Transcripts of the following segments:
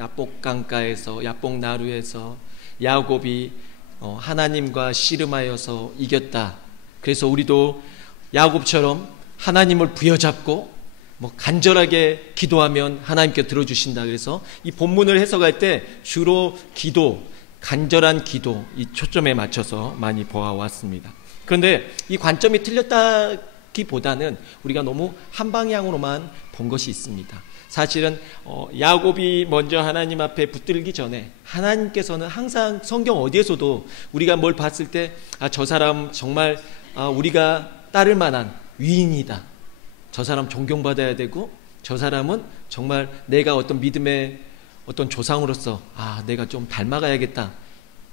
야복 강가에서, 야복 나루에서 야곱이 하나님과 씨름하여서 이겼다. 그래서 우리도 야곱처럼 하나님을 부여잡고 간절하게 기도하면 하나님께 들어주신다. 그래서 이 본문을 해석할 때 주로 기도, 간절한 기도, 이 초점에 맞춰서 많이 보아왔습니다. 그런데 이 관점이 틀렸다기보다는 우리가 너무 한 방향으로만 본 것이 있습니다. 사실은 야곱이 먼저 하나님 앞에 붙들기 전에 하나님께서는 항상 성경 어디에서도 우리가 뭘 봤을 때 저 사람 정말 우리가 따를 만한 위인이다. 저 사람 존경받아야 되고 저 사람은 정말 내가 어떤 믿음의 어떤 조상으로서 내가 좀 닮아가야겠다.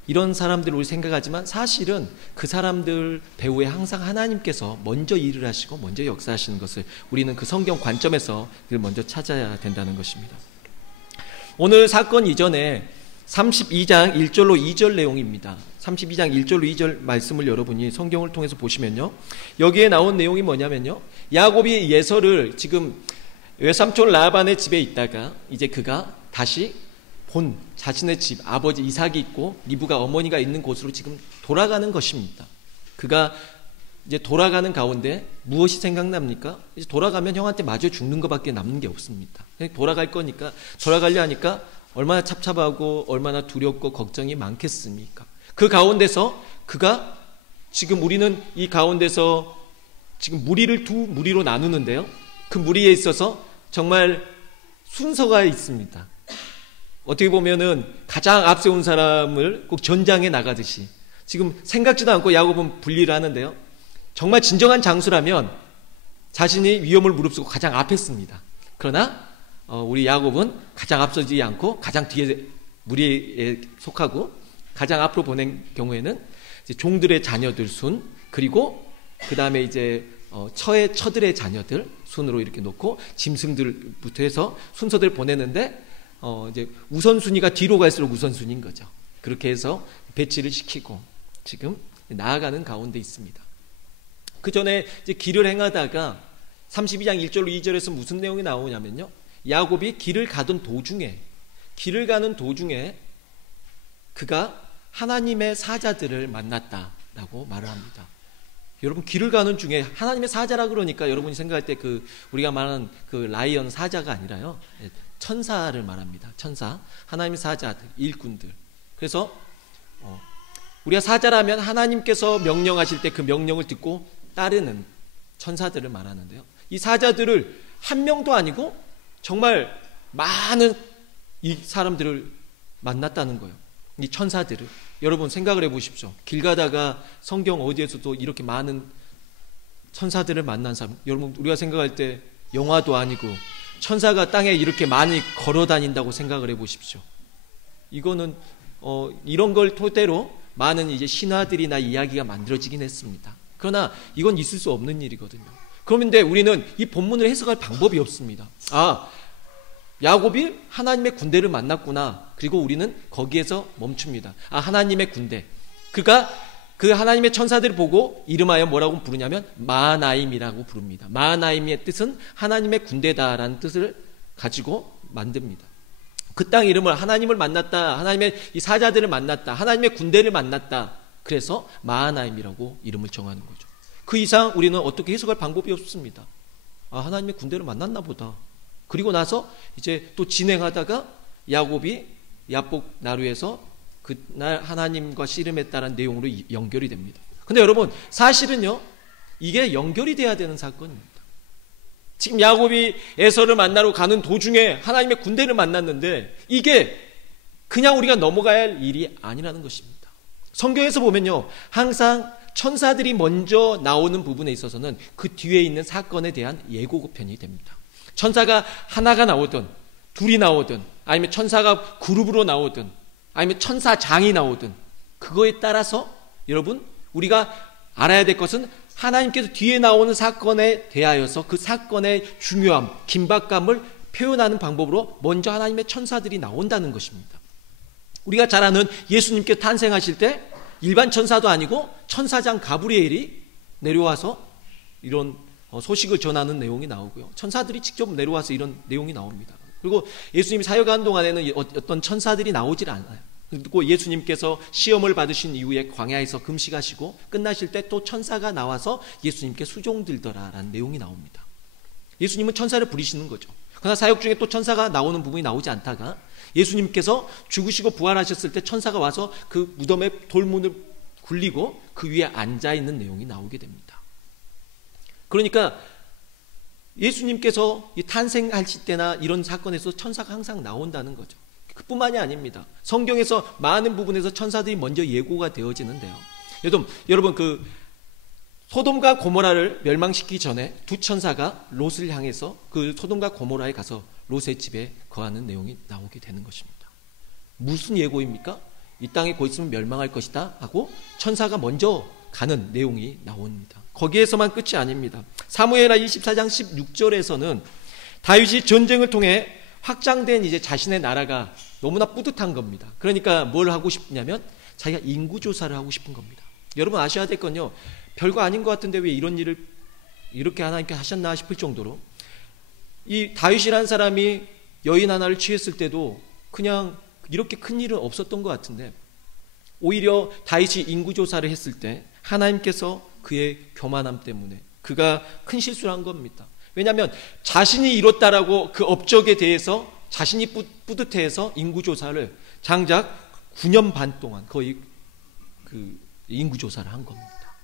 이런 사람들을 우리 생각하지만 사실은 그 사람들 배후에 항상 하나님께서 먼저 일을 하시고 먼저 역사하시는 것을 우리는 그 성경 관점에서 먼저 찾아야 된다는 것입니다. 오늘 사건 이전에 32장 1절로 2절 내용입니다. 32장 1절로 2절 말씀을 여러분이 성경을 통해서 보시면요, 여기에 나온 내용이 뭐냐면요, 야곱이 예서를 지금 외삼촌 라반의 집에 있다가 이제 그가 다시 본 자신의 집, 아버지 이삭이 있고 리브가 어머니가 있는 곳으로 지금 돌아가는 것입니다. 그가 이제 돌아가는 가운데 무엇이 생각납니까? 이제 돌아가면 형한테 마저 죽는 것밖에 남는 게 없습니다. 돌아갈 거니까, 돌아가려 하니까 얼마나 찹찹하고 얼마나 두렵고 걱정이 많겠습니까? 그 가운데서 그가 지금 우리는 이 가운데서 지금 무리를 두 무리로 나누는데요, 그 무리에 있어서 정말 순서가 있습니다. 어떻게 보면은 가장 앞세운 사람을 꼭 전장에 나가듯이 지금 생각지도 않고 야곱은 분리를 하는데요, 정말 진정한 장수라면 자신이 위험을 무릅쓰고 가장 앞에 씁니다. 그러나 우리 야곱은 가장 앞서지 않고 가장 뒤에 무리에 속하고 가장 앞으로 보낸 경우에는 이제 종들의 자녀들 순, 그리고 그 다음에 이제 처들의 자녀들 순으로 이렇게 놓고 짐승들부터 해서 순서들 보내는데 이제 우선순위가 뒤로 갈수록 우선순위인 거죠. 그렇게 해서 배치를 시키고 지금 나아가는 가운데 있습니다. 그 전에 이제 길을 행하다가 32장 1절로 2절에서 무슨 내용이 나오냐면요, 야곱이 길을 가는 도중에 그가 하나님의 사자들을 만났다라고 말을 합니다. 여러분, 길을 가는 중에 하나님의 사자라 그러니까 여러분이 생각할 때 우리가 말하는 그 라이언 사자가 아니라요, 천사를 말합니다. 천사, 하나님의 사자들, 일꾼들. 그래서 우리가 사자라면 하나님께서 명령하실 때 그 명령을 듣고 따르는 천사들을 말하는데요, 이 사자들을 한 명도 아니고 정말 많은 이 사람들을 만났다는 거예요. 이 천사들을. 여러분 생각을 해보십시오. 길 가다가 성경 어디에서도 이렇게 많은 천사들을 만난 사람, 여러분 우리가 생각할 때 영화도 아니고 천사가 땅에 이렇게 많이 걸어 다닌다고 생각을 해보십시오. 이거는 이런 걸 토대로 많은 이제 신화들이나 이야기가 만들어지긴 했습니다. 그러나 이건 있을 수 없는 일이거든요. 그런데 우리는 이 본문을 해석할 방법이 없습니다. 야곱이 하나님의 군대를 만났구나. 그리고 우리는 거기에서 멈춥니다. 하나님의 군대. 그가 그 하나님의 천사들을 보고 이름하여 뭐라고 부르냐면 마하나임이라고 부릅니다. 마하나임의 뜻은 하나님의 군대다라는 뜻을 가지고 만듭니다. 그 땅 이름을 하나님을 만났다, 하나님의 이 사자들을 만났다, 하나님의 군대를 만났다. 그래서 마하나임이라고 이름을 정하는 거죠. 그 이상 우리는 어떻게 해석할 방법이 없습니다. 하나님의 군대를 만났나 보다. 그리고 나서 이제 또 진행하다가 야곱이 야복 나루에서 그날 하나님과 씨름했다는 내용으로 연결이 됩니다. 근데 여러분, 사실은요, 이게 연결이 돼야 되는 사건입니다. 지금 야곱이 에서를 만나러 가는 도중에 하나님의 군대를 만났는데 이게 그냥 우리가 넘어가야 할 일이 아니라는 것입니다. 성경에서 보면요, 항상 천사들이 먼저 나오는 부분에 있어서는 그 뒤에 있는 사건에 대한 예고편이 됩니다. 천사가 하나가 나오든 둘이 나오든 아니면 천사가 그룹으로 나오든 아니면 천사장이 나오든 그거에 따라서 여러분 우리가 알아야 될 것은 하나님께서 뒤에 나오는 사건에 대하여서 그 사건의 중요함, 긴박감을 표현하는 방법으로 먼저 하나님의 천사들이 나온다는 것입니다. 우리가 잘 아는 예수님께 탄생하실 때 일반 천사도 아니고 천사장 가브리엘이 내려와서 이런 소식을 전하는 내용이 나오고요. 천사들이 직접 내려와서 이런 내용이 나옵니다. 그리고 예수님이 사역하는 동안에는 어떤 천사들이 나오질 않아요. 그리고 예수님께서 시험을 받으신 이후에 광야에서 금식하시고 끝나실 때 또 천사가 나와서 예수님께 수종들더라라는 내용이 나옵니다. 예수님은 천사를 부리시는 거죠. 그러나 사역 중에 또 천사가 나오는 부분이 나오지 않다가 예수님께서 죽으시고 부활하셨을 때 천사가 와서 그 무덤의 돌문을 굴리고 그 위에 앉아있는 내용이 나오게 됩니다. 그러니까 예수님께서 탄생하실 때나 이런 사건에서 천사가 항상 나온다는 거죠. 그뿐만이 아닙니다. 성경에서 많은 부분에서 천사들이 먼저 예고가 되어지는데요. 여러분 그 소돔과 고모라를 멸망시키기 전에 두 천사가 롯을 향해서 그 소돔과 고모라에 가서 롯의 집에 거하는 내용이 나오게 되는 것입니다. 무슨 예고입니까? 이 땅에 곧 있으면 멸망할 것이다 하고 천사가 먼저 가는 내용이 나옵니다. 거기에서만 끝이 아닙니다. 사무엘하 24장 16절에서는 다윗이 전쟁을 통해 확장된 이제 자신의 나라가 너무나 뿌듯한 겁니다. 그러니까 뭘 하고 싶냐면 자기가 인구조사를 하고 싶은 겁니다. 여러분 아셔야 될 건요, 별거 아닌 것 같은데 왜 이런 일을 이렇게 하나님께 하셨나 싶을 정도로 이 다윗이라는 사람이 여인 하나를 취했을 때도 그냥 이렇게 큰 일은 없었던 것 같은데 오히려 다윗이 인구조사를 했을 때 하나님께서 그의 교만함 때문에 그가 큰 실수를 한 겁니다. 왜냐하면 자신이 이뤘다라고 그 업적에 대해서 자신이 뿌듯해서 인구조사를 장작 9년 반 동안 거의 그 인구조사를 한 겁니다.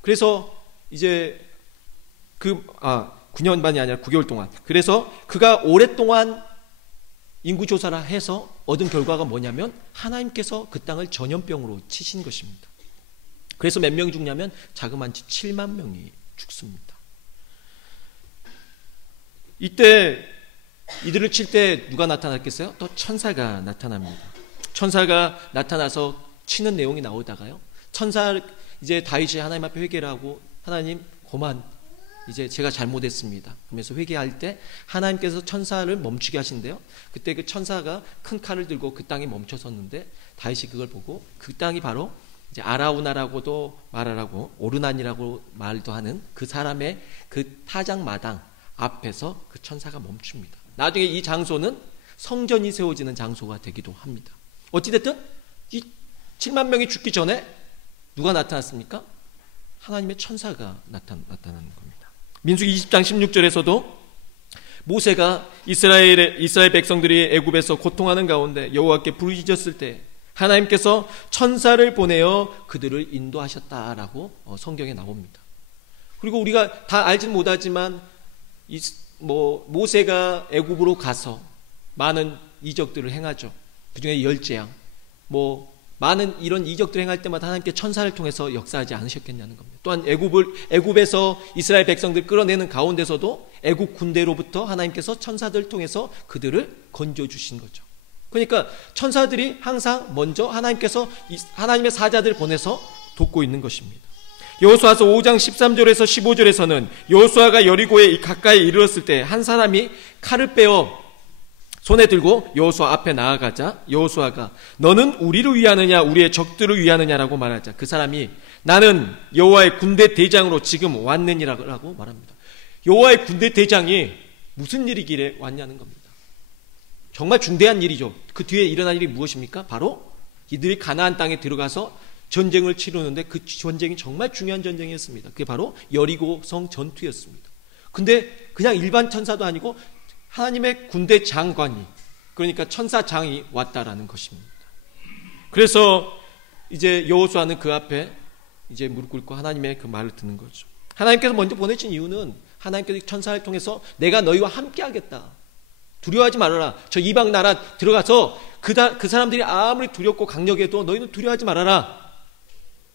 그래서 이제 9년 반이 아니라 9개월 동안. 그래서 그가 오랫동안 인구조사를 해서 얻은 결과가 뭐냐면 하나님께서 그 땅을 전염병으로 치신 것입니다. 그래서 몇 명이 죽냐면 자그마치 7만 명이 죽습니다. 이때 이들을 칠 때 누가 나타났겠어요? 또 천사가 나타납니다. 천사가 나타나서 치는 내용이 나오다가요, 이제 다윗이 하나님 앞에 회개를 하고 하나님 고만 이제 제가 잘못했습니다 그러면서 회개할 때 하나님께서 천사를 멈추게 하신대요. 그때 그 천사가 큰 칼을 들고 그 땅에 멈춰섰는데 다윗이 그걸 보고 그 땅이 바로 이제 아라우나라고도 말하라고 오르난이라고 말도 하는 그 사람의 그 타작 마당 앞에서 그 천사가 멈춥니다. 나중에 이 장소는 성전이 세워지는 장소가 되기도 합니다. 어찌됐든 이 7만 명이 죽기 전에 누가 나타났습니까? 하나님의 천사가 나타나는 겁니다. 민수기 20장 16절에서도 모세가 이스라엘 백성들이 애굽에서 고통하는 가운데 여호와께 부르짖었을 때 하나님께서 천사를 보내어 그들을 인도하셨다라고 성경에 나옵니다. 그리고 우리가 다 알지는 못하지만 모세가 애굽으로 가서 많은 이적들을 행하죠. 그중에 열재앙, 많은 이런 이적들을 행할 때마다 하나님께 천사를 통해서 역사하지 않으셨겠냐는 겁니다. 또한 애굽에서 이스라엘 백성들 끌어내는 가운데서도 애굽 군대로부터 하나님께서 천사들을 통해서 그들을 건져주신 거죠. 그러니까 천사들이 항상 먼저 하나님께서 하나님의 사자들을 보내서 돕고 있는 것입니다. 여호수아서 5장 13절에서 15절에서는 여호수아가 여리고에 가까이 이르렀을 때 한 사람이 칼을 빼어 손에 들고 여호수아 앞에 나아가자 여호수아가 너는 우리를 위하느냐 우리의 적들을 위하느냐라고 말하자 그 사람이 나는 여호와의 군대 대장으로 지금 왔느니라고 말합니다. 여호와의 군대 대장이 무슨 일이길래 왔냐는 겁니다. 정말 중대한 일이죠. 그 뒤에 일어난 일이 무엇입니까? 바로 이들이 가나안 땅에 들어가서 전쟁을 치르는데 그 전쟁이 정말 중요한 전쟁이었습니다. 그게 바로 여리고성 전투였습니다. 근데 그냥 일반 천사도 아니고 하나님의 군대 장관이, 그러니까 천사장이 왔다라는 것입니다. 그래서 이제 여호수아는 그 앞에 이제 무릎 꿇고 하나님의 그 말을 듣는 거죠. 하나님께서 먼저 보내신 이유는 하나님께서 천사를 통해서 내가 너희와 함께 하겠다. 두려워하지 말아라. 저 이방 나라 들어가서 그 사람들이 아무리 두렵고 강력해도 너희는 두려워하지 말아라.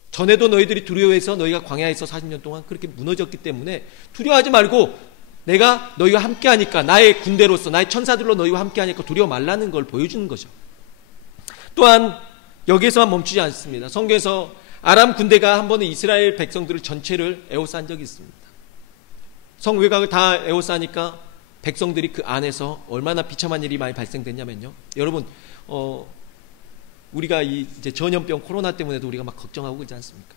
전에도 너희들이 두려워해서 너희가 광야에서 40년 동안 그렇게 무너졌기 때문에 두려워하지 말고 내가 너희와 함께 하니까 나의 군대로서 나의 천사들로 너희와 함께 하니까 두려워 말라는 걸 보여주는 거죠. 또한 여기에서만 멈추지 않습니다. 성경에서 아람 군대가 한 번은 이스라엘 백성들을 전체를 에워싼 적이 있습니다. 성 외곽을 다 에워싸니까 백성들이 그 안에서 얼마나 비참한 일이 많이 발생됐냐면요. 여러분 우리가 이제 전염병 코로나 때문에도 우리가 막 걱정하고 그러지 않습니까?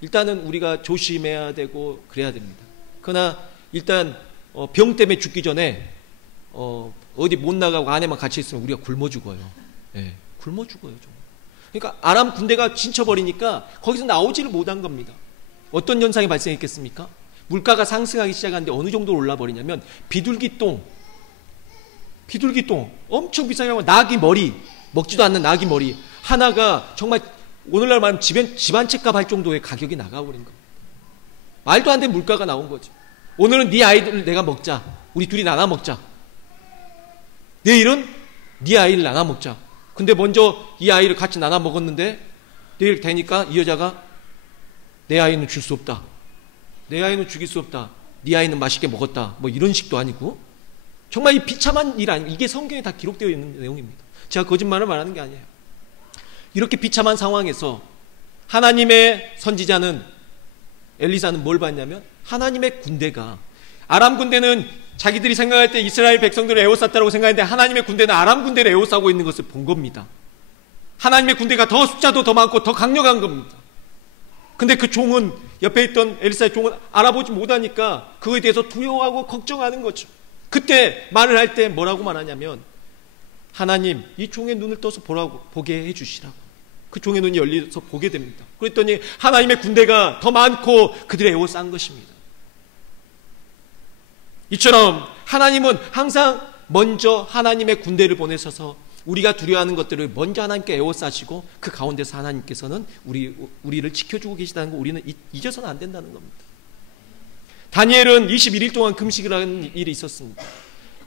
일단은 우리가 조심해야 되고 그래야 됩니다. 그러나 일단 병 때문에 죽기 전에 어디 못 나가고 안에만 갇혀 있으면 우리가 굶어 죽어요. 예, 굶어 죽어요. 정말. 그러니까 아람 군대가 진쳐버리니까 거기서 나오지를 못한 겁니다. 어떤 현상이 발생했겠습니까? 물가가 상승하기 시작하는데 어느 정도로 올라버리냐면 비둘기똥 엄청 비싸게 하고 나귀 머리, 먹지도 않는 나귀 머리 하나가 정말 오늘날 말하면 집 한 채 값 할 정도의 가격이 나가버린 겁니다. 말도 안 되는 물가가 나온 거죠. 오늘은 네 아이들을 내가 먹자. 우리 둘이 나눠 먹자. 내일은 네 아이를 나눠 먹자. 근데 먼저 이 아이를 같이 나눠 먹었는데 내일 되니까 이 여자가 내 아이는 줄 수 없다. 내 아이는 죽일 수 없다. 네 아이는 맛있게 먹었다. 뭐 이런 식도 아니고 정말 이 비참한 일 아니고 이게 성경에 다 기록되어 있는 내용입니다. 제가 거짓말을 말하는 게 아니에요. 이렇게 비참한 상황에서 하나님의 선지자는 엘리사는 뭘 봤냐면 하나님의 군대가 아람 군대는 자기들이 생각할 때 이스라엘 백성들을 에워쌌다고 생각했는데 하나님의 군대는 아람 군대를 에워싸고 있는 것을 본 겁니다. 하나님의 군대가 더 숫자도 더 많고 더 강력한 겁니다. 근데 그 종은 옆에 있던 엘리사의 종은 알아보지 못하니까 그거에 대해서 두려워하고 걱정하는 거죠. 그때 말을 할 때 뭐라고 말하냐면 하나님 이 종의 눈을 떠서 보게 해주시라고. 그 종의 눈이 열려서 보게 됩니다. 그랬더니 하나님의 군대가 더 많고 그들을 에워싼 것입니다. 이처럼 하나님은 항상 먼저 하나님의 군대를 보내셔서 우리가 두려워하는 것들을 먼저 하나님께 에워싸시고 그 가운데서 하나님께서는 우리를 지켜주고 계시다는 거 우리는 잊어서는 안 된다는 겁니다. 다니엘은 21일 동안 금식을 하는 일이 있었습니다.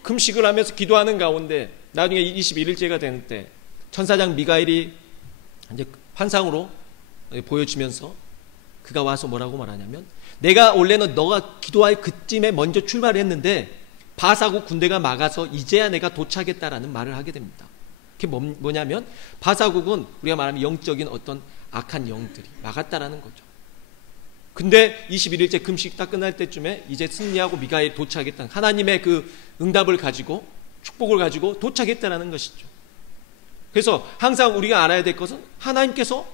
금식을 하면서 기도하는 가운데 나중에 21일째가 되는 때 천사장 미가엘이 이제 환상으로 보여주면서 그가 와서 뭐라고 말하냐면 내가 원래는 너가 기도할 그쯤에 먼저 출발했는데 바사국 군대가 막아서 이제야 내가 도착했다라는 말을 하게 됩니다. 그게 뭐냐면 바사국은 우리가 말하면 영적인 어떤 악한 영들이 막았다라는 거죠. 근데 21일째 금식 딱 끝날 때쯤에 이제 승리하고 미가엘이 도착했다. 하나님의 그 응답을 가지고 축복을 가지고 도착했다라는 것이죠. 그래서 항상 우리가 알아야 될 것은 하나님께서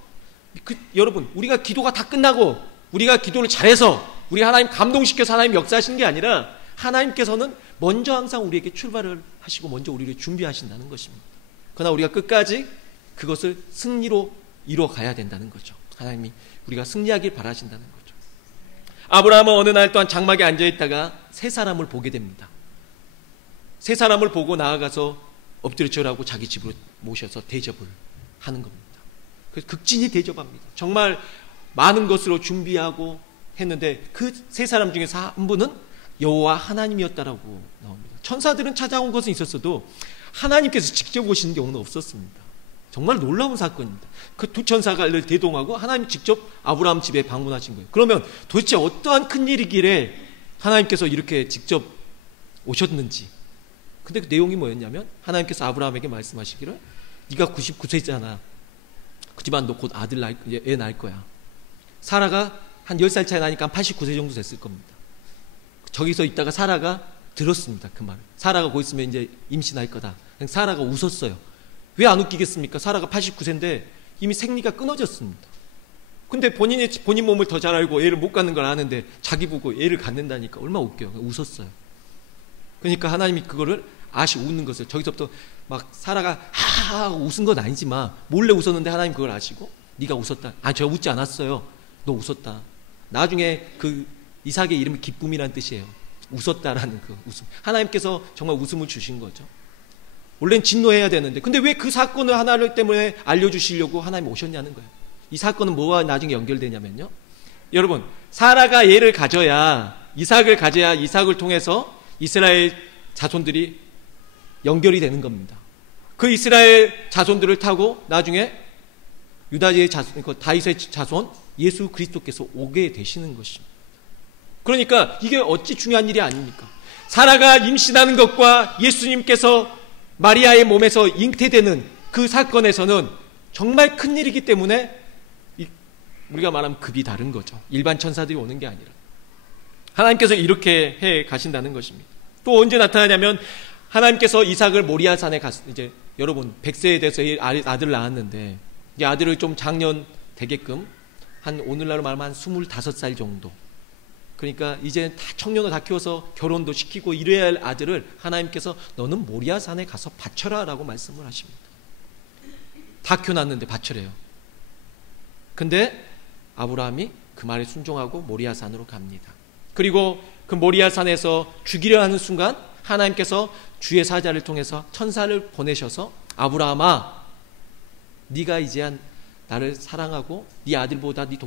여러분 우리가 기도가 다 끝나고 우리가 기도를 잘해서 우리 하나님 감동시켜서 하나님 역사하시는 게 아니라 하나님께서는 먼저 항상 우리에게 출발을 하시고 먼저 우리를 준비하신다는 것입니다. 그러나 우리가 끝까지 그것을 승리로 이루어가야 된다는 거죠. 하나님이 우리가 승리하길 바라신다는 거죠. 아브라함은 어느 날 또한 장막에 앉아있다가 세 사람을 보게 됩니다. 세 사람을 보고 나아가서 엎드려 절하고 자기 집으로 모셔서 대접을 하는 겁니다. 그래서 극진히 대접합니다. 정말 많은 것으로 준비하고 했는데 그 세 사람 중에서 한 분은 여호와 하나님이었다라고 나옵니다. 천사들은 찾아온 것은 있었어도 하나님께서 직접 오시는 경우는 없었습니다. 정말 놀라운 사건입니다. 그 두 천사를 대동하고 하나님 직접 아브라함 집에 방문하신 거예요. 그러면 도대체 어떠한 큰일이길래 하나님께서 이렇게 직접 오셨는지. 근데 그 내용이 뭐였냐면 하나님께서 아브라함에게 말씀하시기를 네가 99세잖아. 그지만 너 곧 애 낳을 거야. 사라가 한 10살 차이 나니까 한 89세 정도 됐을 겁니다. 저기서 있다가 사라가 들었습니다. 그 말을. 사라가 곧 있으면 이제 임신할 거다. 사라가 웃었어요. 왜 안 웃기겠습니까? 사라가 89세인데 이미 생리가 끊어졌습니다. 근데 본인 몸을 더 잘 알고 애를 못 갖는 걸 아는데 자기 보고 애를 갖는다니까 얼마나 웃겨요. 웃었어요. 그러니까 하나님이 그거를 웃는 것을 저기서부터 막 사라가 하하 하고 웃은 건 아니지만 몰래 웃었는데 하나님 그걸 아시고 네가 웃었다. 제가 웃지 않았어요. 너 웃었다. 나중에 그 이삭의 이름이 기쁨이라는 뜻이에요. 웃었다라는 그 웃음. 하나님께서 정말 웃음을 주신 거죠. 원래는 진노해야 되는데 근데 왜 그 사건을 하나를 때문에 알려주시려고 하나님 오셨냐는 거예요. 이 사건은 뭐와 나중에 연결되냐면요. 여러분 사라가 얘를 가져야 이삭을 통해서 이스라엘 자손들이 연결이 되는 겁니다. 그 이스라엘 자손들을 타고 나중에 유다의 자손, 다윗의 자손 예수 그리스도께서 오게 되시는 것입니다. 그러니까 이게 어찌 중요한 일이 아닙니까? 사라가 임신하는 것과 예수님께서 마리아의 몸에서 잉태되는 그 사건에서는 정말 큰 일이기 때문에 우리가 말하면 급이 다른 거죠. 일반 천사들이 오는 게 아니라 하나님께서 이렇게 해 가신다는 것입니다. 또 언제 나타나냐면 하나님께서 이삭을 모리아산에 이제 여러분 100세에 돼서 아들을 낳았는데 이 아들을 좀 장년 되게끔 한 오늘날로 말하면 한 25살 정도 그러니까 이제 다 청년을 다 키워서 결혼도 시키고 이래야 할 아들을 하나님께서 너는 모리아산에 가서 바쳐라 라고 말씀을 하십니다. 다 키워놨는데 바쳐래요. 근데 아브라함이 그 말에 순종하고 모리아산으로 갑니다. 그리고 그 모리아산에서 죽이려 하는 순간 하나님께서 주의 사자를 통해서 천사를 보내셔서 아브라함아, 네가 이제 나를 사랑하고 네 아들보다 네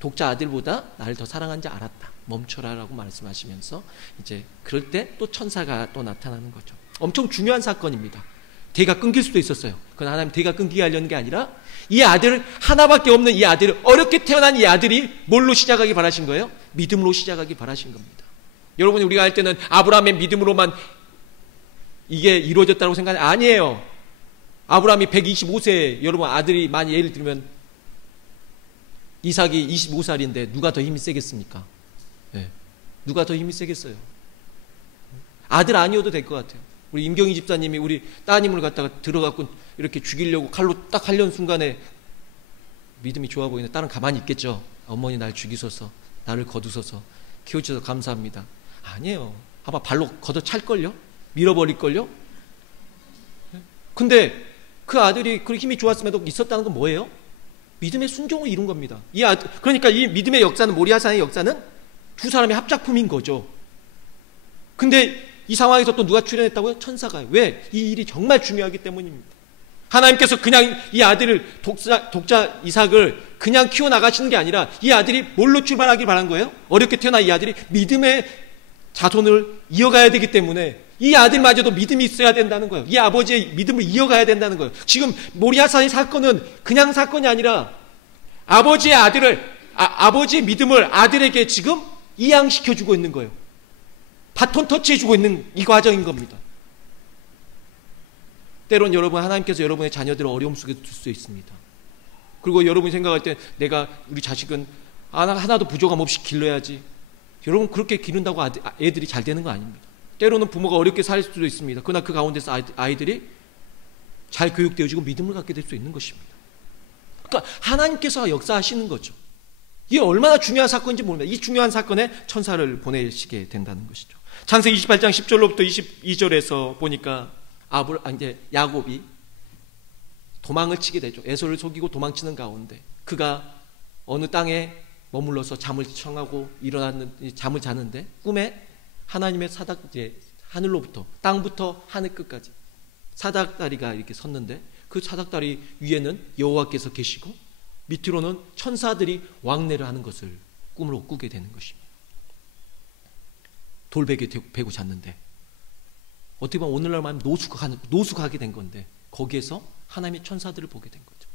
독자 아들보다 나를 더 사랑한지 알았다. 멈춰라라고 말씀하시면서 이제 그럴 때 또 천사가 또 나타나는 거죠. 엄청 중요한 사건입니다. 대가 끊길 수도 있었어요. 그건 하나님 대가 끊기게 하려는 게 아니라 이 아들 하나밖에 없는 이 아들을 어렵게 태어난 이 아들이 뭘로 시작하기 바라신 거예요? 믿음으로 시작하기 바라신 겁니다. 여러분이 우리가 할 때는 아브라함의 믿음으로만 이게 이루어졌다고 생각하는 아니에요. 아브라함이 125세 여러분 아들이 많이 예를 들면 이삭이 25살인데 누가 더 힘이 세겠습니까? 네. 누가 더 힘이 세겠어요? 아들 아니어도 될 것 같아요. 우리 임경희 집사님이 우리 따님을 갖다가 들어갖고 이렇게 죽이려고 칼로 딱 하려는 순간에 믿음이 좋아 보이는 딸은 가만히 있겠죠. 어머니 날 죽이소서, 나를 거두소서, 키워주셔서 감사합니다. 아니에요. 아마 발로 걷어찰걸요? 밀어버릴걸요? 근데 그 아들이 그렇게 힘이 좋았음에도 있었다는 건 뭐예요? 믿음의 순종을 이룬 겁니다. 그러니까 이 믿음의 역사는, 모리아산의 역사는 두 사람의 합작품인 거죠. 근데 이 상황에서 또 누가 출연했다고요? 천사가요. 왜? 이 일이 정말 중요하기 때문입니다. 하나님께서 그냥 이 아들을 독자 이삭을 그냥 키워나가시는 게 아니라 이 아들이 뭘로 출발하길 바란 거예요? 어렵게 태어난 이 아들이 믿음의 자손을 이어가야 되기 때문에 이 아들마저도 믿음이 있어야 된다는 거예요. 이 아버지의 믿음을 이어가야 된다는 거예요. 지금 모리아산의 사건은 그냥 사건이 아니라 아버지의 아버지의 믿음을 아들에게 지금 이양시켜주고 있는 거예요. 바톤 터치해주고 있는 이 과정인 겁니다. 때론 여러분, 하나님께서 여러분의 자녀들을 어려움 속에 둘 수 있습니다. 그리고 여러분이 생각할 때 우리 자식은 하나도 부족함 없이 길러야지. 여러분 그렇게 기른다고 애들이 잘 되는 거 아닙니다. 때로는 부모가 어렵게 살 수도 있습니다. 그러나 그 가운데서 아이들이 잘 교육되어지고 믿음을 갖게 될 수 있는 것입니다. 그러니까 하나님께서 역사하시는 거죠. 이게 얼마나 중요한 사건인지 모릅니다. 이 중요한 사건에 천사를 보내시게 된다는 것이죠. 창세기 28장 10절로부터 22절에서 보니까 이제 야곱이 도망을 치게 되죠. 에서를 속이고 도망치는 가운데 그가 어느 땅에 머물러서 잠을 청하고 잠을 자는데 꿈에 하나님의 하늘로부터 땅부터 하늘 끝까지 사닥다리가 이렇게 섰는데 그 사닥다리 위에는 여호와께서 계시고 밑으로는 천사들이 왕래를 하는 것을 꿈으로 꾸게 되는 것입니다. 돌베개 베고 잤는데 어떻게 보면 오늘날 말하면 노숙하게 된 건데 거기에서 하나님의 천사들을 보게 된 거죠.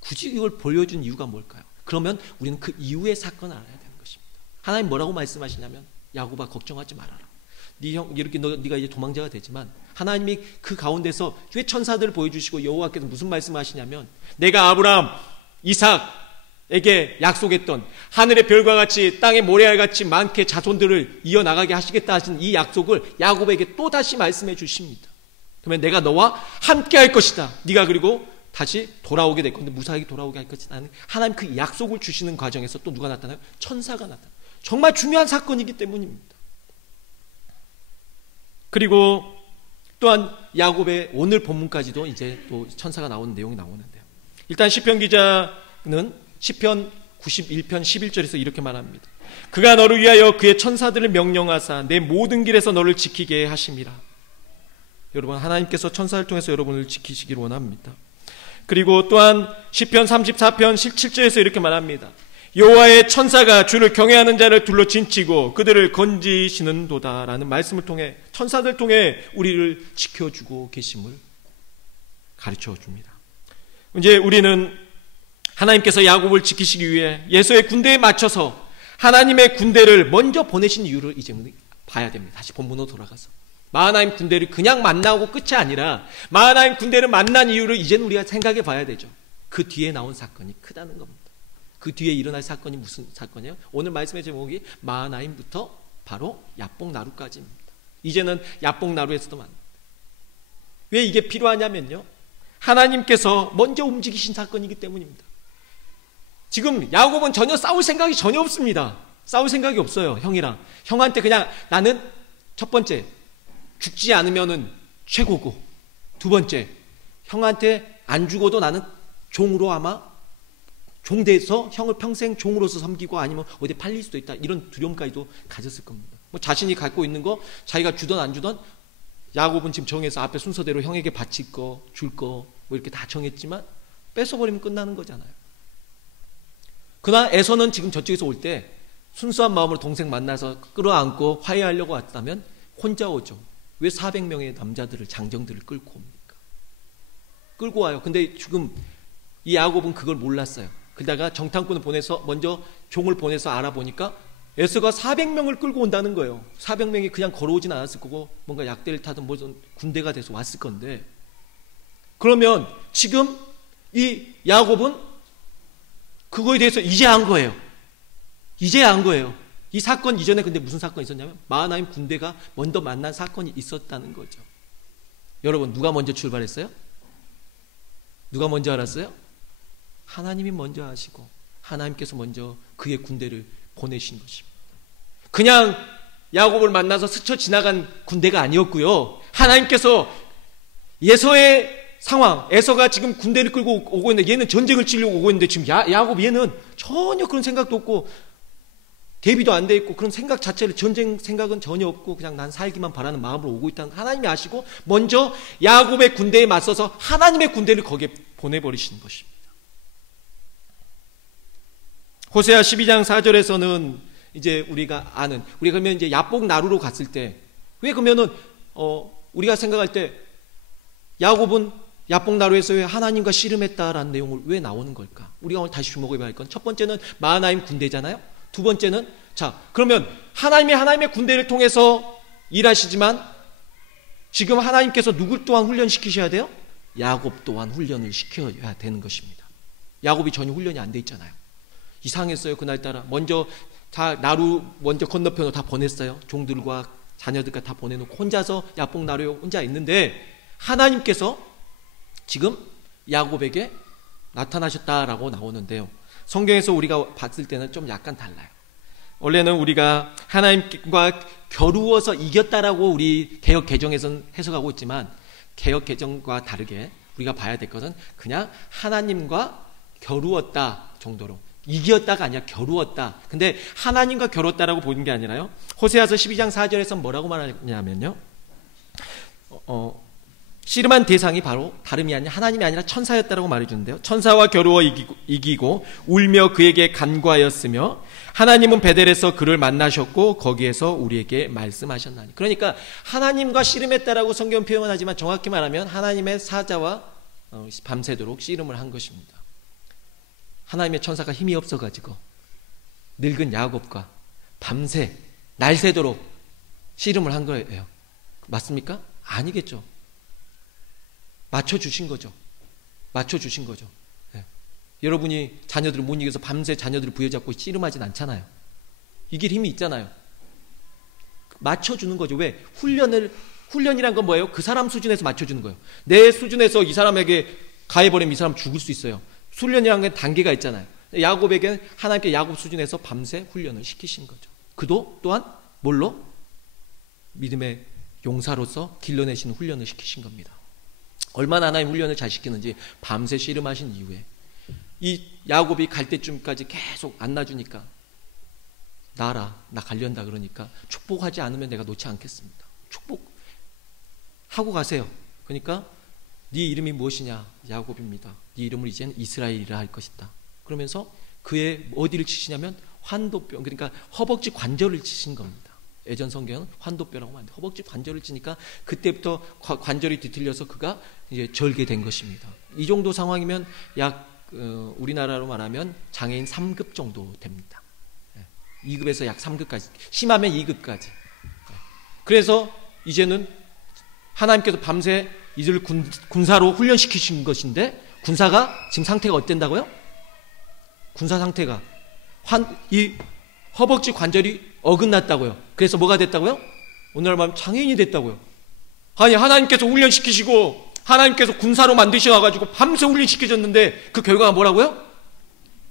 굳이 이걸 보여준 이유가 뭘까요? 그러면 우리는 그 이후의 사건을 알아야 되는 것입니다. 하나님 뭐라고 말씀하시냐면 야곱아 걱정하지 말아라. 네가 이제 도망자가 되지만 하나님이 그 가운데서 왜 천사들을 보여주시고 여호와께서 무슨 말씀하시냐면 내가 아브라함, 이삭에게 약속했던 하늘의 별과 같이 땅의 모래알같이 많게 자손들을 이어나가게 하시겠다 하신 이 약속을 야곱에게 또 다시 말씀해 주십니다. 그러면 내가 너와 함께 할 것이다. 네가 그리고 다시 돌아오게 될 건데 무사하게 돌아오게 할 것이다. 하나님 그 약속을 주시는 과정에서 또 누가 나타나요? 천사가 나타나요. 정말 중요한 사건이기 때문입니다. 그리고 또한 야곱의 오늘 본문까지도 이제 또 천사가 나오는 내용이 나오는데요. 일단 시편 기자는 시편 91편 11절에서 이렇게 말합니다. 그가 너를 위하여 그의 천사들을 명령하사 내 모든 길에서 너를 지키게 하심이라. 여러분 하나님께서 천사를 통해서 여러분을 지키시기를 원합니다. 그리고 또한 시편 34편 17절에서 이렇게 말합니다. 여호와의 천사가 주를 경외하는 자를 둘러 진치고 그들을 건지시는 도다라는 말씀을 통해 천사들 통해 우리를 지켜주고 계심을 가르쳐 줍니다. 이제 우리는 하나님께서 야곱을 지키시기 위해 예수의 군대에 맞춰서 하나님의 군대를 먼저 보내신 이유를 이제 봐야 됩니다. 다시 본문으로 돌아가서 마하나임 군대를 그냥 만나고 끝이 아니라 마하나임 군대를 만난 이유를 이제는 우리가 생각해 봐야 되죠. 그 뒤에 나온 사건이 크다는 겁니다. 그 뒤에 일어날 사건이 무슨 사건이에요? 오늘 말씀의 제목이 마하나임부터 바로 야복나루까지입니다. 이제는 야복나루에서도 만납니다. 왜 이게 필요하냐면요, 하나님께서 먼저 움직이신 사건이기 때문입니다. 지금 야곱은 전혀 싸울 생각이 전혀 없습니다. 싸울 생각이 없어요. 형이랑. 형한테 그냥 나는 첫 번째 죽지 않으면은 최고고, 두 번째 형한테 안 죽어도 나는 종으로 아마 종돼서 형을 평생 종으로서 섬기고 아니면 어디 팔릴 수도 있다, 이런 두려움까지도 가졌을 겁니다. 뭐 자신이 갖고 있는 거 자기가 주던 안 주던, 야곱은 지금 정해서 앞에 순서대로 형에게 바칠 거, 줄 거 뭐 이렇게 다 정했지만 뺏어버리면 끝나는 거잖아요. 그러나 에서는 지금 저쪽에서 올 때 순수한 마음으로 동생 만나서 끌어안고 화해하려고 왔다면 혼자 오죠. 왜 400명의 남자들을, 장정들을 끌고 옵니까? 끌고 와요. 근데 지금 이 야곱은 그걸 몰랐어요. 그러다가 정탐꾼을 보내서, 먼저 종을 보내서 알아보니까 에서가 400명을 끌고 온다는 거예요. 400명이 그냥 걸어오진 않았을 거고 뭔가 약대를 타든 무슨 군대가 돼서 왔을 건데, 그러면 지금 이 야곱은 그거에 대해서 이제 안 거예요. 이제 안 거예요. 이 사건 이전에 근데 무슨 사건이 있었냐면 마하나임 군대가 먼저 만난 사건이 있었다는 거죠. 여러분, 누가 먼저 출발했어요? 누가 먼저 알았어요? 하나님이 먼저 하시고 하나님께서 먼저 그의 군대를 보내신 것입니다. 그냥 야곱을 만나서 스쳐 지나간 군대가 아니었고요. 하나님께서 에서의 상황, 에서가 지금 군대를 끌고 오고 있는데, 얘는 전쟁을 치려고 오고 있는데 지금 야곱 얘는 전혀 그런 생각도 없고 대비도 안 돼 있고 그런 생각 자체를, 전쟁 생각은 전혀 없고 그냥 난 살기만 바라는 마음으로 오고 있다는 하나님이 아시고 먼저 야곱의 군대에 맞서서 하나님의 군대를 거기에 보내버리시는 것입니다. 호세아 12장 4절에서는 이제 우리가 아는, 우리가 그러면 이제 야복 나루로 갔을 때, 왜 그러면은 우리가 생각할 때 야곱은 야복 나루에서 왜 하나님과 씨름했다라는 내용을 왜 나오는 걸까? 우리가 오늘 다시 주목해 봐야 할 건, 첫 번째는 마하나임 군대잖아요. 두 번째는, 자, 그러면 하나님의 군대를 통해서 일하시지만 지금 하나님께서 누굴 또한 훈련시키셔야 돼요? 야곱 또한 훈련을 시켜야 되는 것입니다. 야곱이 전혀 훈련이 안 돼 있잖아요. 이상했어요. 그날따라 먼저 다 나루 먼저 건너편으로 다 보냈어요. 종들과 자녀들과 다 보내놓고 혼자서 야복 나루에 혼자 있는데, 하나님께서 지금 야곱에게 나타나셨다라고 나오는데요, 성경에서 우리가 봤을 때는 좀 약간 달라요. 원래는 우리가 하나님과 겨루어서 이겼다라고 우리 개역 개정에서는 해석하고 있지만, 개역 개정과 다르게 우리가 봐야 될 것은 그냥 하나님과 겨루었다 정도로, 이겼다가 아니라 겨루었다. 근데 하나님과 겨루었다라고 보는 게 아니라요, 호세아서 12장 4절에서 뭐라고 말하냐면요, 씨름한 대상이 바로 다름이 아니라 하나님이 아니라 천사였다라고 말해주는데요, 천사와 겨루어 이기고 울며 그에게 간구하였으며 하나님은 베델에서 그를 만나셨고 거기에서 우리에게 말씀하셨나니. 그러니까 하나님과 씨름했다라고 성경 표현은 하지만 정확히 말하면 하나님의 사자와 밤새도록 씨름을 한 것입니다. 하나님의 천사가 힘이 없어가지고 늙은 야곱과 밤새 날 새도록 씨름을 한 거예요. 맞습니까? 아니겠죠. 맞춰주신 거죠. 맞춰주신 거죠. 네. 여러분이 자녀들을 못 이겨서 밤새 자녀들을 부여잡고 씨름하진 않잖아요. 이길 힘이 있잖아요. 맞춰주는 거죠. 왜? 훈련이란 건 뭐예요? 그 사람 수준에서 맞춰주는 거예요. 내 수준에서 이 사람에게 가해버리면 이 사람 죽을 수 있어요. 훈련이라는 게 단계가 있잖아요. 야곱에게는 하나님께 야곱 수준에서 밤새 훈련을 시키신 거죠. 그도 또한 뭘로? 믿음의 용사로서 길러내시는 훈련을 시키신 겁니다. 얼마나 하나님 훈련을 잘 시키는지 밤새 씨름하신 이후에 이 야곱이 갈 때쯤까지 계속 안 놔주니까, 나라, 나 갈련다 그러니까 축복하지 않으면 내가 놓지 않겠습니다. 축복하고 가세요. 그러니까 네 이름이 무엇이냐? 야곱입니다. 네 이름을 이제는 이스라엘이라 할 것이다. 그러면서 그의 어디를 치시냐면 환도뼈, 그러니까 허벅지 관절을 치신 겁니다. 예전 성경은 환도뼈라고 말합니다. 허벅지 관절을 치니까 그때부터 관절이 뒤틀려서 그가 이제 절개된 것입니다. 이 정도 상황이면 약 우리나라로 말하면 장애인 3급 정도 됩니다. 2급에서 약 3급까지, 심하면 2급까지. 그래서 이제는 하나님께서 밤새 이들 군사로 훈련시키신 것인데, 군사가 지금 상태가 어땠다고요? 군사 상태가 이 허벅지 관절이 어긋났다고요. 그래서 뭐가 됐다고요? 오늘 밤 장애인이 됐다고요. 아니, 하나님께서 훈련시키시고 하나님께서 군사로 만드셔가지고 밤새 훈련시켜줬는데 그 결과가 뭐라고요?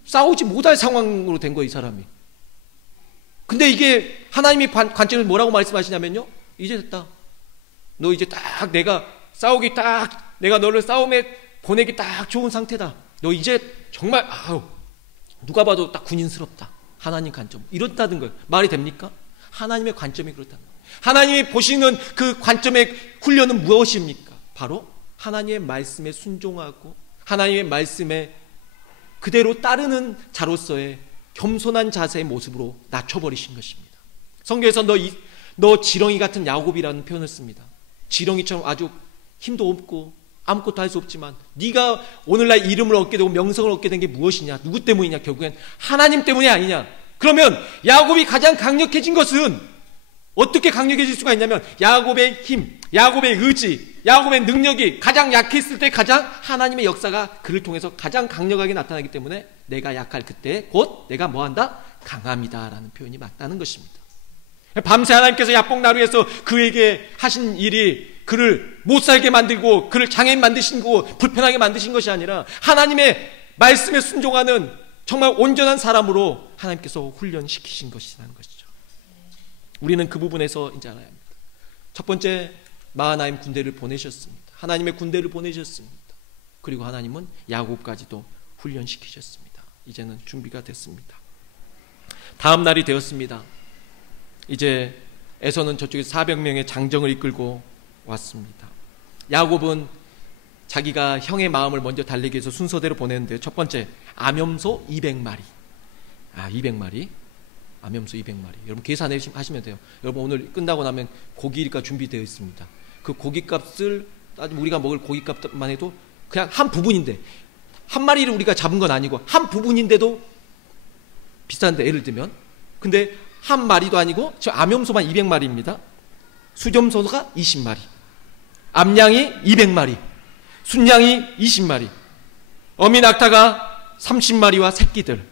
싸우지 못할 상황으로 된 거예요, 이 사람이. 근데 이게 하나님의 관점에서 뭐라고 말씀하시냐면요, 이제 됐다. 너 이제 딱 내가 내가 너를 싸움에 보내기 딱 좋은 상태다. 너 이제 정말 누가 봐도 딱 군인스럽다. 하나님 관점 이렇다는 거예요. 말이 됩니까? 하나님의 관점이 그렇다는 거예요. 하나님이 보시는 그 관점의 훈련은 무엇입니까? 바로 하나님의 말씀에 순종하고 하나님의 말씀에 그대로 따르는 자로서의 겸손한 자세의 모습으로 낮춰버리신 것입니다. 성경에서 너 지렁이 같은 야곱이라는 표현을 씁니다. 지렁이처럼 아주 힘도 없고 아무것도 할 수 없지만 네가 오늘날 이름을 얻게 되고 명성을 얻게 된 게 무엇이냐? 누구 때문이냐? 결국엔 하나님 때문이 아니냐? 그러면 야곱이 가장 강력해진 것은 어떻게 강력해질 수가 있냐면 야곱의 힘, 야곱의 의지, 야곱의 능력이 가장 약했을 때 가장 하나님의 역사가 그를 통해서 가장 강력하게 나타나기 때문에 내가 약할 그때 곧 내가 뭐한다? 강함이다 라는 표현이 맞다는 것입니다. 밤새 하나님께서 야복나루에서 그에게 하신 일이 그를 못살게 만들고 그를 장애인 만드신 거고 불편하게 만드신 것이 아니라 하나님의 말씀에 순종하는 정말 온전한 사람으로 하나님께서 훈련시키신 것이라는 것이죠. 우리는 그 부분에서 이제 알아야 합니다. 첫 번째, 마하나임 군대를 보내셨습니다. 하나님의 군대를 보내셨습니다. 그리고 하나님은 야곱까지도 훈련시키셨습니다. 이제는 준비가 됐습니다. 다음 날이 되었습니다. 이제 에서는 저쪽에 400명의 장정을 이끌고 왔습니다. 야곱은 자기가 형의 마음을 먼저 달래기 위해서 순서대로 보냈는데 첫 번째, 암염소 200마리. 200마리. 암염소 200마리. 여러분 계산하시면 돼요. 여러분 오늘 끝나고 나면 고기가 준비되어 있습니다. 그 고기값을 따지면 우리가 먹을 고기값만 해도 그냥 한 부분인데, 한 마리를 우리가 잡은 건 아니고 한 부분인데도 비싼데, 예를 들면 근데 한 마리도 아니고 저 암염소만 200마리입니다. 수염소가 20마리, 암양이 200마리, 순양이 20마리, 어미 낙타가 30마리와 새끼들,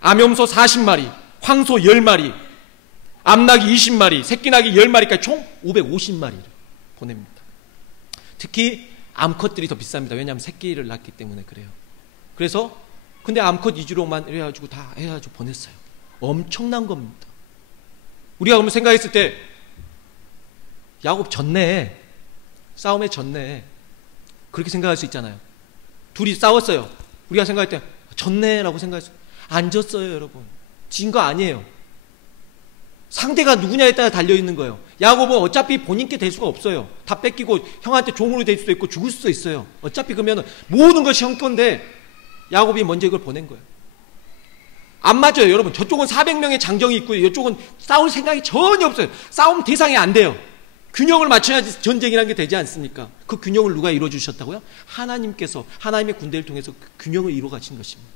암염소 40마리, 황소 10마리, 암낙이 20마리, 새끼낙이 10마리까지 총 550마리를 보냅니다. 특히 암컷들이 더 비쌉니다. 왜냐하면 새끼를 낳기 때문에 그래요. 그래서 근데 암컷 위주로만 해가지고 다 해가지고 보냈어요. 엄청난 겁니다. 우리가 그러면 생각했을 때 야곱 졌네, 싸움에 졌네, 그렇게 생각할 수 있잖아요. 둘이 싸웠어요. 우리가 생각할 때 졌네 라고 생각했어요. 안 졌어요. 여러분, 진 거 아니에요. 상대가 누구냐에 따라 달려있는 거예요. 야곱은 어차피 본인께 될 수가 없어요. 다 뺏기고 형한테 종으로 될 수도 있고 죽을 수도 있어요. 어차피 그러면 모든 것이 형 건데 야곱이 먼저 이걸 보낸 거예요. 안 맞아요. 여러분, 저쪽은 400명의 장정이 있고 이쪽은 싸울 생각이 전혀 없어요. 싸움 대상이 안 돼요. 균형을 맞춰야지 전쟁이라는 게 되지 않습니까? 그 균형을 누가 이루어주셨다고요? 하나님께서 하나님의 군대를 통해서 그 균형을 이루어 가신 것입니다.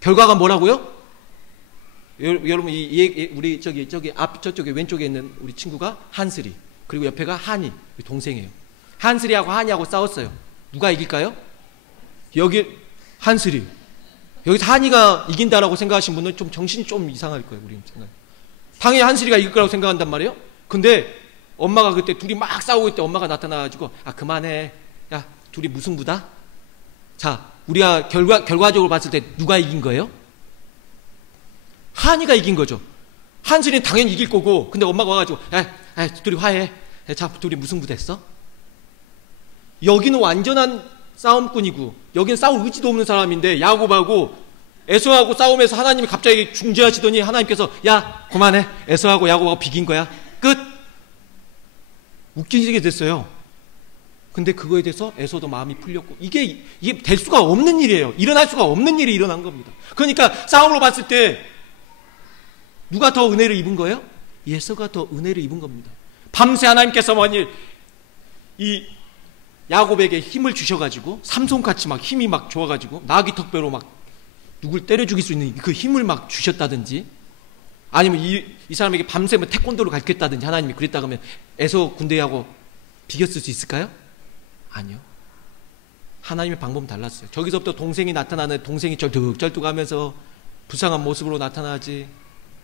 결과가 뭐라고요? 여러분, 우리 저쪽에 왼쪽에 있는 우리 친구가 한슬이, 그리고 옆에가 한이, 우리 동생이에요. 한슬이하고 한이하고 싸웠어요. 누가 이길까요? 여기 한슬이. 여기서 한이가 이긴다라고 생각하시는 분은 좀 정신이 좀 이상할 거예요. 우리 생각. 당연히 한슬이가 이길 거라고 생각한단 말이에요. 근데 엄마가 그때 둘이 막 싸우고 있을 때 엄마가 나타나가지고 그만해. 야, 둘이 무승부다. 자, 우리가 결과적으로 봤을 때 누가 이긴 거예요? 한이가 이긴 거죠. 한슬이는 당연히 이길 거고, 근데 엄마가 와가지고 야, 둘이 화해. 자, 둘이 무승부 됐어? 여기는 완전한 싸움꾼이고 여기는 싸울 의지도 없는 사람인데 야곱하고 에서하고 싸움에서 하나님이 갑자기 중재하시더니 하나님께서 야, 그만해. 에서하고 야곱하고 비긴 거야. 끝. 웃기게 됐어요. 근데 그거에 대해서 에서도 마음이 풀렸고, 이게 될 수가 없는 일이에요. 일어날 수가 없는 일이 일어난 겁니다. 그러니까 싸움으로 봤을 때 누가 더 은혜를 입은 거예요? 에서가 더 은혜를 입은 겁니다. 밤새 하나님께서 만일 이 야곱에게 힘을 주셔가지고 삼손같이 막 힘이 막 좋아가지고 나귀 턱뼈로 막 누굴 때려 죽일 수 있는 그 힘을 막 주셨다든지, 아니면 이 사람에게 밤새 태권도를 가르쳤다든지 하나님이 그랬다 그러면 에서 군대하고 비겼을 수 있을까요? 아니요. 하나님의 방법은 달랐어요. 저기서부터 동생이 나타나는, 동생이 쩔뚝쩔뚝하면서 불쌍한 모습으로 나타나지,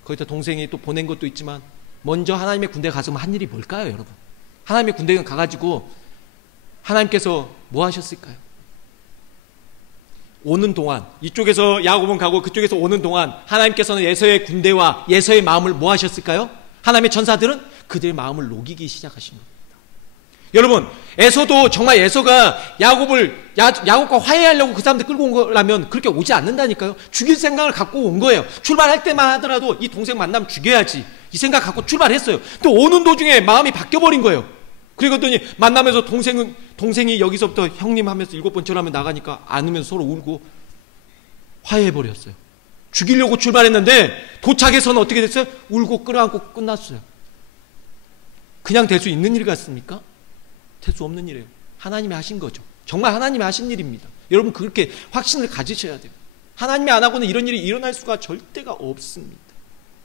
거기다 동생이 또 보낸 것도 있지만 먼저 하나님의 군대 가서 한 일이 뭘까요? 여러분, 하나님의 군대에 가가지고 하나님께서 뭐 하셨을까요? 오는 동안, 이쪽에서 야곱은 가고 그쪽에서 오는 동안 하나님께서는 에서의 군대와 에서의 마음을 뭐 하셨을까요? 하나님의 전사들은 그들의 마음을 녹이기 시작하신 겁니다. 여러분, 에서도 정말 에서가 야곱과 화해하려고 그 사람들 끌고 온 거라면 그렇게 오지 않는다니까요. 죽일 생각을 갖고 온 거예요. 출발할 때만 하더라도 이 동생 만나면 죽여야지, 이 생각 갖고 출발했어요. 또 오는 도중에 마음이 바뀌어버린 거예요. 그러더니 만나면서 동생이 여기서부터 형님 하면서 7번 전화하면 나가니까 안으면서 서로 울고 화해해버렸어요. 죽이려고 출발했는데 도착해서는 어떻게 됐어요? 울고 끌어안고 끝났어요. 그냥 될 수 있는 일 같습니까? 될 수 없는 일이에요. 하나님이 하신 거죠. 정말 하나님이 하신 일입니다. 여러분, 그렇게 확신을 가지셔야 돼요. 하나님이 안 하고는 이런 일이 일어날 수가 절대가 없습니다.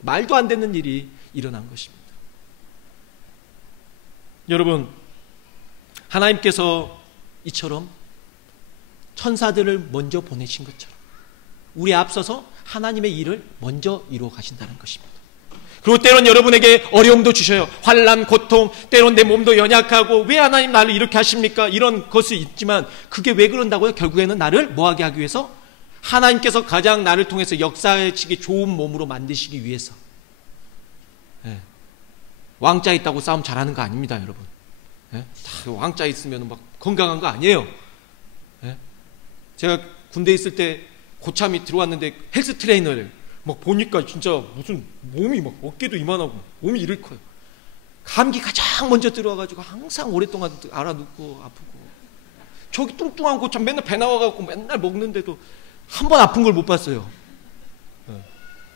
말도 안 되는 일이 일어난 것입니다. 여러분, 하나님께서 이처럼 천사들을 먼저 보내신 것처럼 우리 앞서서 하나님의 일을 먼저 이루어 가신다는 것입니다. 그리고 때론 여러분에게 어려움도 주셔요. 환난, 고통, 때론 내 몸도 연약하고 왜 하나님 나를 이렇게 하십니까? 이런 것이 있지만 그게 왜 그런다고요? 결국에는 나를 뭐하게 하기 위해서? 하나님께서 가장 나를 통해서 역사하시기 좋은 몸으로 만드시기 위해서. 네. 왕자 있다고 싸움 잘하는 거 아닙니다, 여러분. 네? 왕자 있으면 막 건강한 거 아니에요. 네? 제가 군대에 있을 때 고참이 들어왔는데 헬스 트레이너를 막 보니까 진짜 무슨 몸이 막 어깨도 이만하고 몸이 이렇게 커요. 감기 가장 먼저 들어와가지고 항상 오랫동안 알아눕고 아프고, 저기 뚱뚱한 고참 맨날 배 나와갖고 맨날 먹는데도 한 번 아픈 걸 못 봤어요. 네.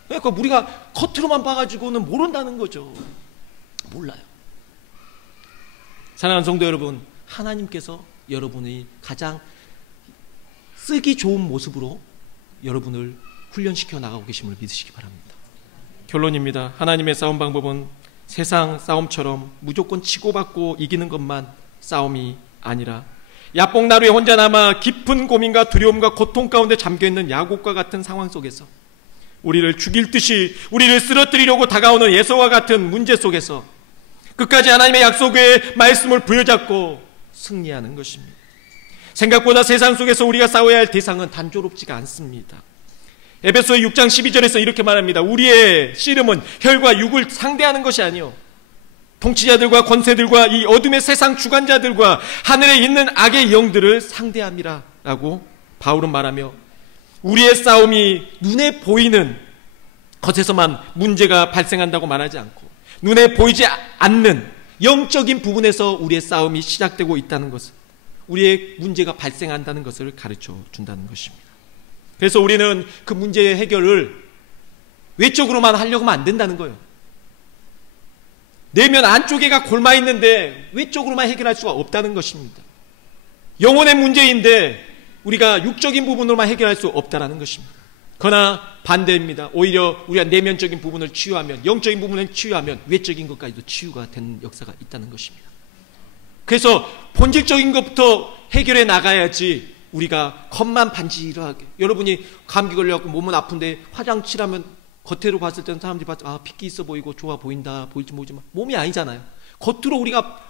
그러니까 우리가 겉으로만 봐가지고는 모른다는 거죠. 몰라요. 사랑하는 성도 여러분, 하나님께서 여러분이 가장 쓰기 좋은 모습으로 여러분을 훈련시켜 나가고 계심을 믿으시기 바랍니다. 결론입니다. 하나님의 싸움 방법은 세상 싸움처럼 무조건 치고받고 이기는 것만 싸움이 아니라 야뽕나루에 혼자 남아 깊은 고민과 두려움과 고통 가운데 잠겨있는 야곱과 같은 상황 속에서 우리를 죽일 듯이 우리를 쓰러뜨리려고 다가오는 에서와 같은 문제 속에서 끝까지 하나님의 약속의 말씀을 부여잡고 승리하는 것입니다. 생각보다 세상 속에서 우리가 싸워야 할 대상은 단조롭지가 않습니다. 에베소 6장 12절에서 이렇게 말합니다. 우리의 씨름은 혈과 육을 상대하는 것이 아니요 통치자들과 권세들과 이 어둠의 세상 주관자들과 하늘에 있는 악의 영들을 상대함이라 라고 바울은 말하며, 우리의 싸움이 눈에 보이는 것에서만 문제가 발생한다고 말하지 않고 눈에 보이지 않는 영적인 부분에서 우리의 싸움이 시작되고 있다는 것을, 우리의 문제가 발생한다는 것을 가르쳐 준다는 것입니다. 그래서 우리는 그 문제의 해결을 외적으로만 하려고 하면 안 된다는 거예요. 내면 안쪽에가 골마 있는데 외적으로만 해결할 수가 없다는 것입니다. 영혼의 문제인데 우리가 육적인 부분으로만 해결할 수 없다는 것입니다. 그러나 반대입니다. 오히려 우리가 내면적인 부분을 치유하면, 영적인 부분을 치유하면 외적인 것까지도 치유가 되는 역사가 있다는 것입니다. 그래서 본질적인 것부터 해결해 나가야지 우리가 겉만 반지르하게, 여러분이 감기 걸려갖고 몸은 아픈데 화장 칠하면 겉으로 봤을 때는 사람들이 봤을 때 아, 핏기 있어 보이고 좋아 보인다, 보일지 모르지만 몸이 아니잖아요. 겉으로 우리가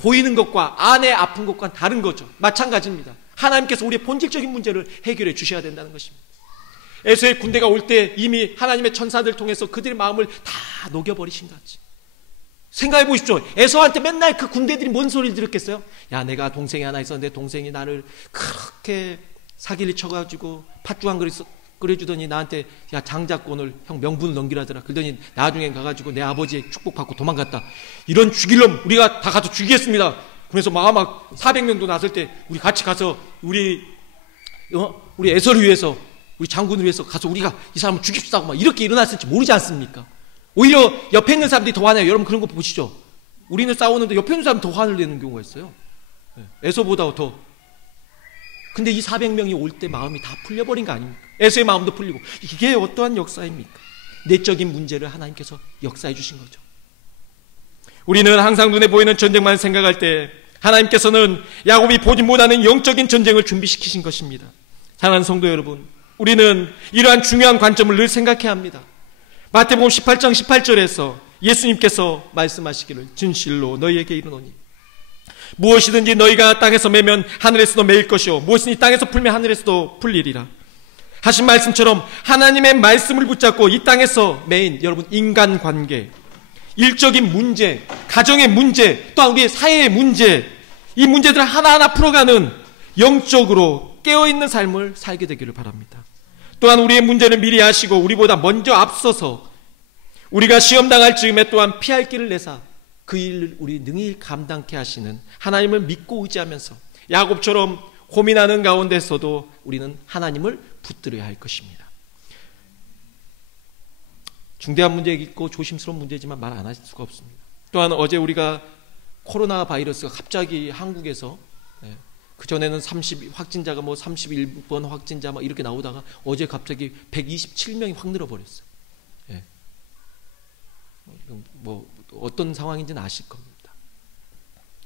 보이는 것과 안에 아픈 것과는 다른 거죠. 마찬가지입니다. 하나님께서 우리의 본질적인 문제를 해결해 주셔야 된다는 것입니다. 에서의 군대가 올 때 이미 하나님의 천사들 통해서 그들의 마음을 다 녹여버리신 것 같이 생각해 보십시오. 에서한테 맨날 그 군대들이 뭔 소리를 들었겠어요? 야, 내가 동생이 하나 있었는데 동생이 나를 그렇게 사기를 쳐가지고 팥죽 한 그릇 끓여주더니 나한테 야, 장자권을 형 명분을 넘기라더라. 그러더니 나중에 가가지고 내 아버지의 축복받고 도망갔다. 이런 죽일놈 우리가 다 가서 죽이겠습니다. 그래서 막 400명도 났을 때 우리 같이 가서 우리 에서를 위해서, 우리 장군을 위해서 가서 우리가 이 사람을 죽입시다고 막 이렇게 일어났을지 모르지 않습니까? 오히려 옆에 있는 사람들이 더 화내요. 여러분 그런 거 보시죠. 우리는 싸우는데 옆에 있는 사람이 더 화를 내는 경우가 있어요. 에서보다 더. 근데 이 400명이 올 때 마음이 다 풀려버린 거 아닙니까? 에서의 마음도 풀리고. 이게 어떠한 역사입니까? 내적인 문제를 하나님께서 역사해 주신 거죠. 우리는 항상 눈에 보이는 전쟁만 생각할 때 하나님께서는 야곱이 보지 못하는 영적인 전쟁을 준비시키신 것입니다. 사랑하는 성도 여러분, 우리는 이러한 중요한 관점을 늘 생각해야 합니다. 마태복음 18장 18절에서 예수님께서 말씀하시기를 진실로 너희에게 이르노니 무엇이든지 너희가 땅에서 매면 하늘에서도 매일 것이요 무엇이든지 땅에서 풀면 하늘에서도 풀리리라 하신 말씀처럼 하나님의 말씀을 붙잡고 이 땅에서 매인 여러분 인간관계, 일적인 문제, 가정의 문제, 또한 우리의 사회의 문제, 이 문제들을 하나하나 풀어가는 영적으로 깨어있는 삶을 살게 되기를 바랍니다. 또한 우리의 문제를 미리 아시고 우리보다 먼저 앞서서 우리가 시험당할 즈음에 또한 피할 길을 내사 그 일을 우리 능히 감당케 하시는 하나님을 믿고 의지하면서 야곱처럼 고민하는 가운데서도 우리는 하나님을 붙들어야 할 것입니다. 중대한 문제이고 조심스러운 문제지만 말 안 할 수가 없습니다. 또한 어제 우리가 코로나 바이러스가 갑자기 한국에서 그전에는 확진자가 31번 확진자 이렇게 나오다가 어제 갑자기 127명이 확 늘어버렸어요. 어떤 상황인지는 아실 겁니다.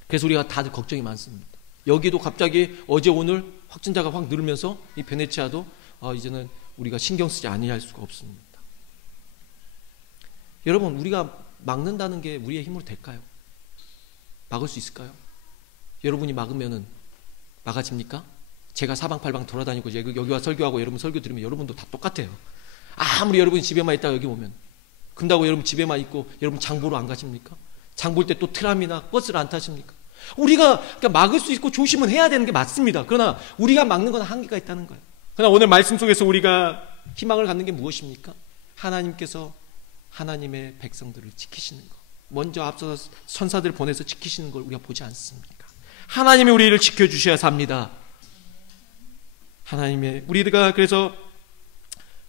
그래서 우리가 다들 걱정이 많습니다. 여기도 갑자기 어제 오늘 확진자가 확 늘면서 이 베네치아도 이제는 우리가 신경 쓰지 아니할 수가 없습니다. 여러분, 우리가 막는다는 게 우리의 힘으로 될까요? 막을 수 있을까요? 여러분이 막으면은 막아집니까? 제가 사방팔방 돌아다니고 여기 와 설교하고 여러분 설교 들으면 여러분도 다 똑같아요. 아무리 여러분이 집에만 있다가 여기 오면 그런다고 여러분 집에만 있고 여러분 장 보러 안 가십니까? 장 볼 때 또 트람이나 버스를 안 타십니까? 우리가 그러니까 막을 수 있고 조심은 해야 되는 게 맞습니다. 그러나 우리가 막는 건 한계가 있다는 거예요. 그러나 오늘 말씀 속에서 우리가 희망을 갖는 게 무엇입니까? 하나님께서 하나님의 백성들을 지키시는 것, 먼저 앞서서 천사들을 보내서 지키시는 걸 우리가 보지 않습니까? 하나님이 우리를 지켜주셔야 삽니다. 하나님의 우리가 그래서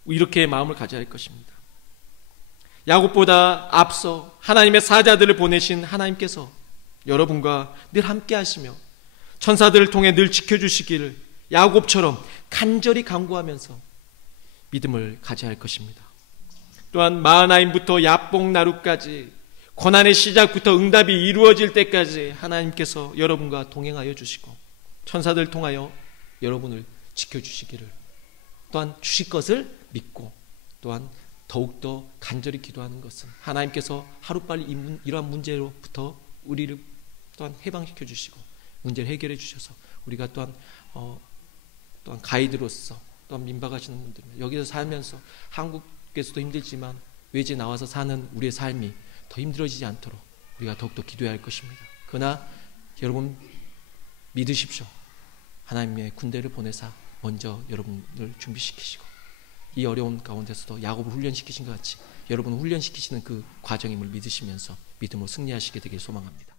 이렇게 마음을 가져야 할 것입니다. 야곱보다 앞서 하나님의 사자들을 보내신 하나님께서 여러분과 늘 함께 하시며 천사들을 통해 늘 지켜주시기를 야곱처럼 간절히 간구하면서 믿음을 가져야 할 것입니다. 또한 마하나임부터 야복나루까지 고난의 시작부터 응답이 이루어질 때까지 하나님께서 여러분과 동행하여 주시고 천사들을 통하여 여러분을 지켜주시기를 또한 주실 것을 믿고 또한 더욱더 간절히 기도하는 것은 하나님께서 하루빨리 이러한 문제로부터 우리를 또한 해방시켜 주시고 문제를 해결해 주셔서 우리가 또한 가이드로서 또한 민박하시는 분들 여기서 살면서 한국에서도 힘들지만 외지에 나와서 사는 우리의 삶이 더 힘들어지지 않도록 우리가 더욱더 기도해야 할 것입니다. 그러나 여러분 믿으십시오. 하나님의 군대를 보내사 먼저 여러분을 준비시키시고 이 어려운 가운데서도 야곱을 훈련시키신 것 같이 여러분을 훈련시키시는 그 과정임을 믿으시면서 믿음으로 승리하시게 되길 소망합니다.